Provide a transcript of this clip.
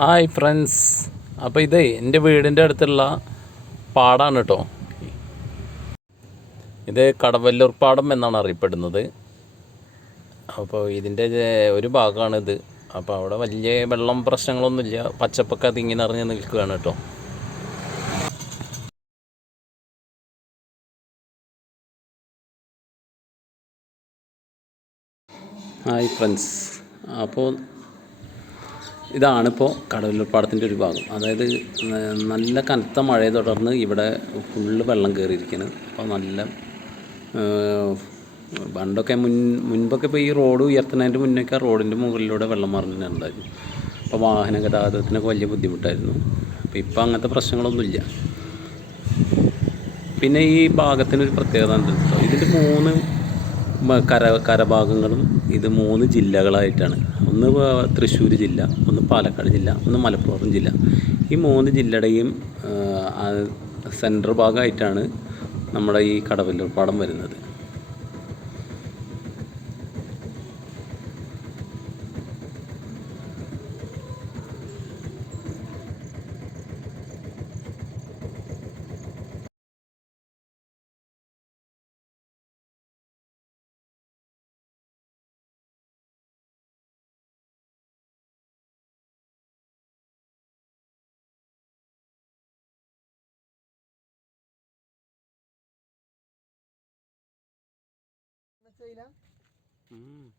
Hi friends അപ്പോൾ ഇതേ എന്റെ വീടിന്റെ അടുത്തുള്ള പാടാണ് കേട്ടോ ഇത് കടവല്ലൂർ പാടം എന്നാണ് അറിയപ്പെടുന്നത്. അപ്പോൾ ഇതിന്റെ ഒരു ഭാഗമാണിത് അപ്പോൾ അവിടെ വലിയ വെള്ളം പ്രശ്നങ്ങളൊന്നുമില്ല. പച്ചപ്പൊക്കെ തിങ്ങി നിറഞ്ഞ് നിൽക്കുകയാണ് കേട്ടോ ഹായ് ഫ്രണ്ട്സ് അപ്പോൾ ഇതാണിപ്പോൾ കടലുൾപ്പാടത്തിന്റെ പാടത്തിന്റെ ഒരു ഭാഗം. അതായത് നല്ല കനത്ത മഴയെ തുടർന്ന് ഇവിടെ ഫുള്ള് വെള്ളം കയറിയിരിക്കുന്നത് അപ്പോൾ നല്ല പണ്ടൊക്കെ മുൻ മുൻപൊക്കെ ഇപ്പോൾ ഈ റോഡ് ഉയർത്തുന്നതിന്റെ മുന്നൊക്കെ റോഡിന്റെ മുകളിലൂടെ വെള്ളം മറിഞ്ഞിട്ടുണ്ടായിരുന്നു അപ്പോൾ വാഹന ഗതാഗതത്തിനൊക്കെ വലിയ ബുദ്ധിമുട്ടായിരുന്നു. അപ്പോൾ ഇപ്പോൾ അങ്ങനത്തെ പ്രശ്നങ്ങളൊന്നുമില്ല. പിന്നെ ഈ ഭാഗത്തിനൊരു പ്രത്യേകത ഉണ്ട് കേട്ടോ ഇതിന്റെ മൂന്ന് കര കരഭാഗങ്ങളും ഇത് മൂന്ന് ജില്ലകളായിട്ടാണ്. ഒന്ന് തൃശ്ശൂർ ജില്ല ഒന്ന് പാലക്കാട് ജില്ല ഒന്ന് മലപ്പുറം ജില്ല. ഈ മൂന്ന് ജില്ലയുടെയും സെൻട്രൽ ഭാഗമായിട്ടാണ് നമ്മുടെ ഈ കടവല്ലൂർ പാടം വരുന്നത്. 这一辆嗯